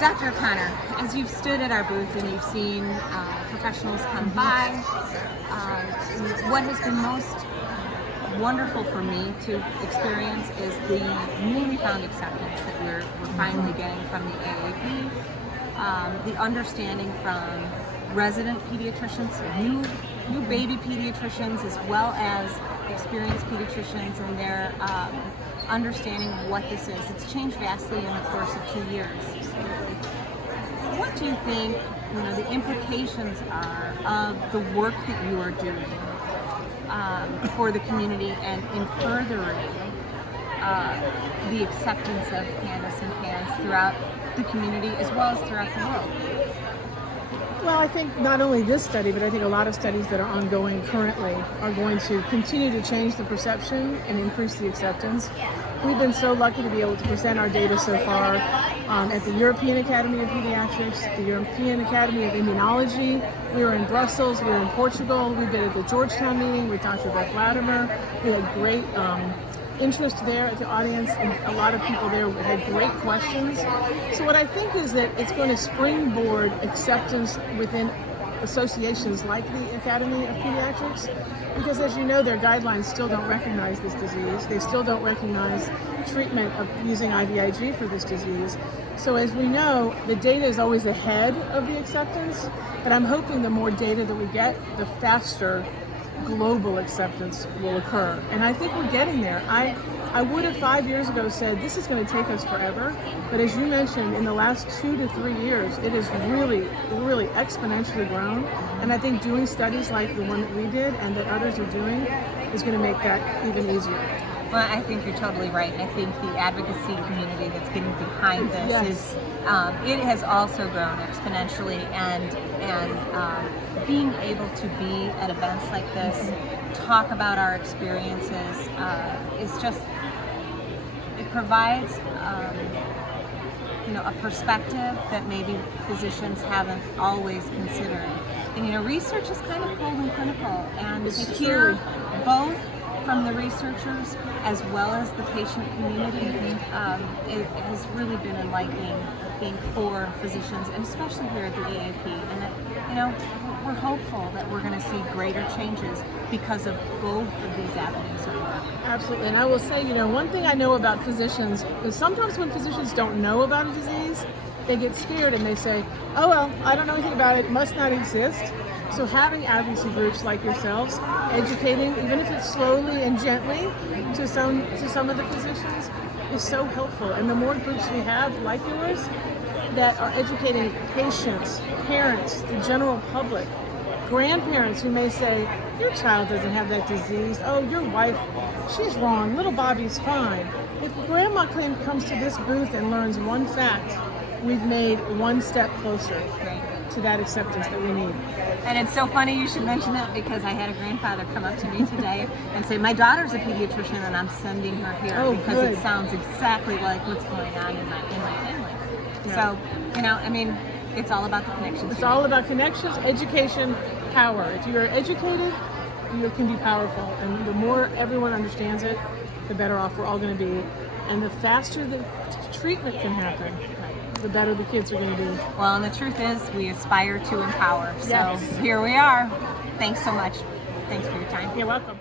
Dr. O'Connor, as you've stood at our booth and you've seen professionals come by, what has been most wonderful for me to experience is the newly found acceptance that we're finally getting from the AAP, the understanding from resident pediatricians, new baby pediatricians, as well as experienced pediatricians, and their understanding of what this is. It's changed vastly in the course of 2 years. What do you think, the implications are of the work that you are doing for the community and in furthering the acceptance of PANDAS and PANS throughout the community as well as throughout the world? Well, I think not only this study, but I think a lot of studies that are ongoing currently are going to continue to change the perception and increase the acceptance. We've been so lucky to be able to present our data so far at the European Academy of Pediatrics, the European Academy of Immunology. We were in Brussels, we were in Portugal, we've been at the Georgetown Meeting with Dr. Beth Latimer. We had great interest there at the audience, and a lot of people there had great questions. So what I think is that it's going to springboard acceptance within associations like the Academy of Pediatrics, because as you know, their guidelines still don't recognize this disease. They still don't recognize treatment of using IVIG for this disease. So as we know, the data is always ahead of the acceptance, but I'm hoping the more data that we get, the faster global acceptance will occur. And I think we're getting there. I would have 5 years ago said this is going to take us forever, but as you mentioned, in the last 2 to 3 years, it has really, really exponentially grown. And I think doing studies like the one that we did and that others are doing is going to make that even easier. Well, I think you're totally right. And I think the advocacy community that's getting behind this is, it has also grown exponentially, and being able to be at events like this, talk about our experiences, is just, it provides a perspective that maybe physicians haven't always considered. And research is kind of cold and clinical, and to hear both from the researchers as well as the patient community, it has really been enlightening, I think, for physicians, and especially here at the AAP. And that, we're hopeful that we're going to see greater changes because of both of these avenues of work. Absolutely. And I will say, one thing I know about physicians is sometimes when physicians don't know about a disease, they get scared and they say, oh, well, I don't know anything about it, it must not exist. So having advocacy groups like yourselves, educating, even if it's slowly and gently, to some of the physicians, is so helpful. And the more groups we have like yours that are educating patients, parents, the general public, grandparents who may say, your child doesn't have that disease. Oh, your wife, she's wrong. Little Bobby's fine. If grandma comes to this booth and learns one fact, we've made one step closer to that acceptance that we need. And it's so funny you should mention that, because I had a grandfather come up to me today and say, my daughter's a pediatrician and I'm sending her here because it sounds exactly like what's going on in my family. Yeah. So, it's all about the connections. It's all about connections, education, power. If you're educated, you can be powerful. And the more everyone understands it, the better off we're all going to be. And the faster the treatment can happen, the better the kids are going to be. Well, and the truth is, we aspire to empower. So here we are. Thanks so much. Thanks for your time. You're welcome.